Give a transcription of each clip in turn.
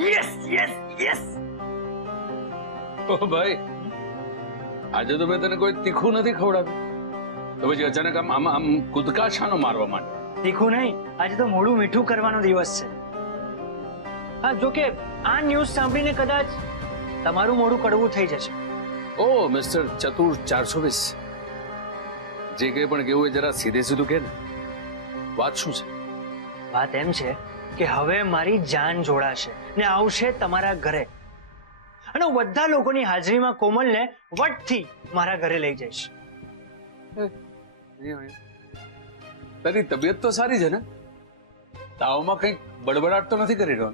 Yes yes yes. ઓ ભાઈ, આજે તો મેં તને કોઈ તીખું નથી ખવડાવ્યું, તો પછી અચાનક આમ કૂદકા છાનો મારવા માંડ્યો? તીખું નહીં, આજે તો મોઢું મીઠું કરવાનો દિવસ છે. હા, જો કે આ ન્યૂઝ સાંભળીને કદાચ તમારું મોઢું કડવું થઈ જશે. ઓ મિસ્ટર ચતુર 420, જે કંઈ પણ કેવું હોય જરા સીધે સીધું કે ને. વાત શું છે? વાત એમ છે કે હવે મારી જાન જોડાશે ને આવશે તમારા ઘરે, અને હું બધા લોકોની હાજરીમાં કોમલને વટથી મારા ઘરે લઈ જઈશ. તારી તબિયત તો સારી છે ને? તાવમાં કંઈક બડબડાટ તો નથી કરી રહ્યો?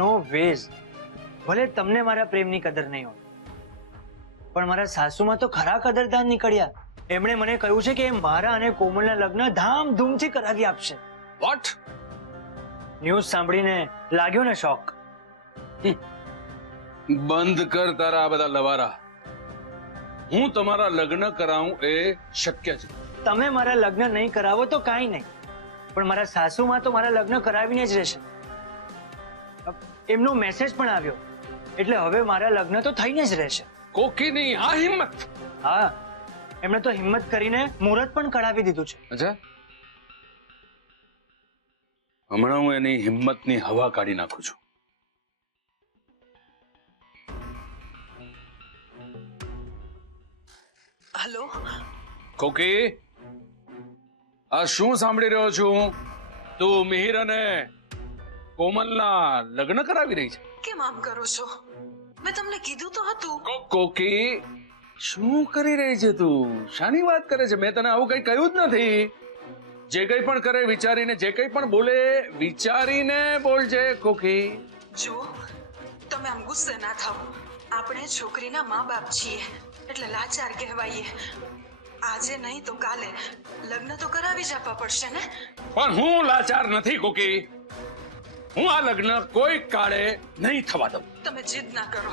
નો વેઝ. ભલે તમને મારા પ્રેમની કદર નહીં હોય, પણ મારા સાસુમાં તો ખરા કદરદાન નીકળ્યા. એમણે મને કહ્યું છે કે મારા અને કોમલના લગ્ન ધામધૂમથી કરાવી આપશે. વોટ? ન્યૂઝ સાંભળીને લાગ્યો ને શોક? બંધ કર તારા આ બધા લવારા. હું તમારા લગ્ન કરાવું એ શક્ય છે. તમે મારા લગ્ન નહીં કરાવો તો કાંઈ નહીં, પણ મારા સાસુમાં તો મારા લગ્ન કરાવીને જ રહેશે. એમનો મેસેજ પણ આવ્યો, એટલે હવે મારા લગ્ન તો થઈને જ રહેશે. કોકીની આ હિંમત! હા, એમણે તો હિંમત કરીને મુહૂર્ત પણ કઢાવી દીધું છે. અચ્છા, હમણાં હું એની હિંમતની હવા કાઢી નાખું છું. હેલો કોકી, આ શું સાંભળી રહ્યો છું? તું મિહિર અને કોમલના લગ્ન કરાવી રહી છે? કેમ આમ કરો છો? મેં તમને કીધું તો હતું. કોકી, શું કરી રહી છે તું? શાની વાત કરે છે? મેં તને આવું કઈ કહ્યું જ નથી. જે કઈ પણ કરે વિચારીને, જે કઈ પણ બોલે વિચારીને બોલજે કોકી. જો તમે આમ ગુસ્સે ના થાઓ. આપણે છોકરીના મા બાપ છીએ એટલે લાચાર કહેવાઈએ. આજે નહીં તો કાલે લગ્ન તો કરાવી જ આપવા પડશે ને. પણ હું લાચાર નથી કોકી. હું આ લગ્ન કોઈ કાળે નહીં થવા દઉં. તમે જીદ ના કરો.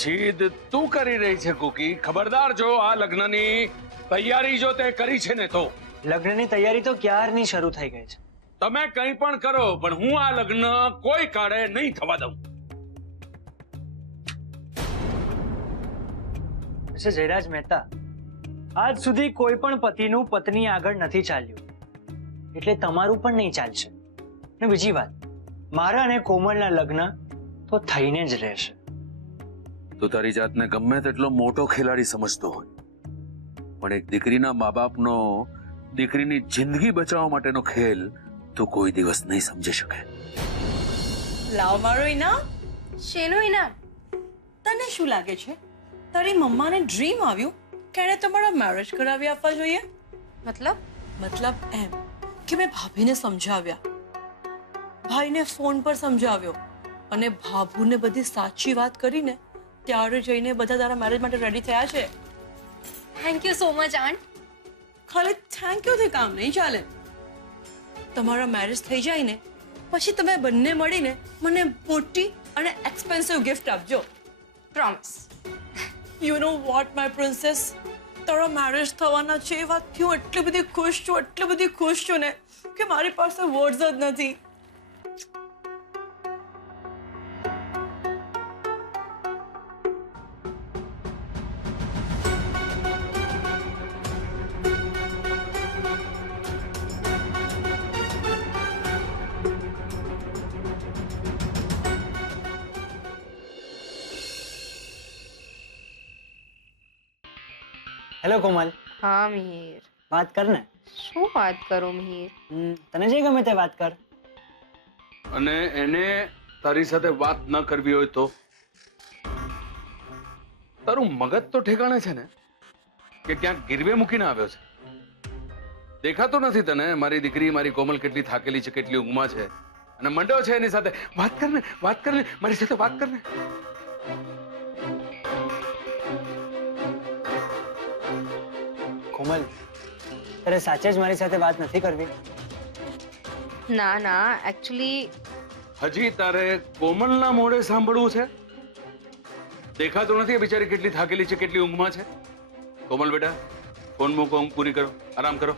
જીદ તું કરી રહી છે કોકી. ખબરદાર જો આ લગ્નની તૈયારી જો તે કરી છે ને તો. લગ્નની તૈયારી તો ક્યારની શરૂ થઈ ગઈ છે. તમે કંઈ પણ કરો, પણ હું આ લગ્ન કોઈ કાળે નહીં થવા દઉં. મિસ્ટર જયરાજ મહેતા, આજ સુધી કોઈ પણ પતિનું પત્ની આગળ નથી ચાલ્યું, એટલે તમારું પણ નહીં ચાલશે. અને બીજી વાત, મારા અને કોમલના લગ્ન તો થઈને જ રહેશે. તું તારી જાતને ગમે તેટલો મોટો ખેલાડી સમજતો હોય, પણ એક દીકરીના મા બાપનો દીકરીની જિંદગી બચાવવા માટેનો ખેલ તું કોઈ દિવસ નહીં સમજી શકે. લાવ મારો ઇનામ. શેનું ઇનામ? તને શું લાગે છે તારી મમ્માને ડ્રીમ આવ્યું કે એણે તમારા મેરેજ કરાવી આપવા જોઈએ? મતલબ એમ કે મેં ભાભીને સમજાવ્યા, ભાઈને ફોન પર સમજાવ્યો, અને ભાભુને બધી સાચી વાત કરીને ત્યારે જઈને બધા તારા મેરેજ માટે રેડી થયા છે. Thank you so much aunt. ખાલી થેન્ક યુ થી કામ નહીં ચાલે. તમારા મેરેજ થઈ જાય ને પછી તમે બંને મળીને મને મોટી અને એક્સપેન્સિવ ગિફ્ટ આપજો. Promise. You know what my princess, તારા મેરેજ થવાના છે એ વાતથી હું એટલી બધી ખુશ છું ને કે મારી પાસે વર્ડ્સ જ નથી. હેલો કોમલ, હા મિહિર. વાત કર ને. શું વાત કરું મિહિર? તને જે ગમે તે વાત કર. અને એને તારી સાથે વાત ન કરવી હોય તો? તારું મગજ તો ઠેકાણે છે ને કે ક્યાંક ગીરવે મૂકીને આવ્યો છે? દેખાતું નથી તને મારી દીકરી મારી કોમલ કેટલી થાકેલી છે, કેટલી ઊંઘમાં છે, અને મંડ્યો છે એની સાથે વાત કરને, મારી સાથે વાત કરને. કોમલ, તારે સાચે જ મારી સાથે વાત નથી કરવી? ના એકચ્યુઅલી હજી તારે કોમલના મોઢે સાંભળવું છે? દેખાતું નથી બિચારી કેટલી થાકેલી છે, કેટલી ઊંઘમાં છે? કોમલ બેટા, ફોન મૂકો, ઊંઘ પૂરી કરો, આરામ કરો.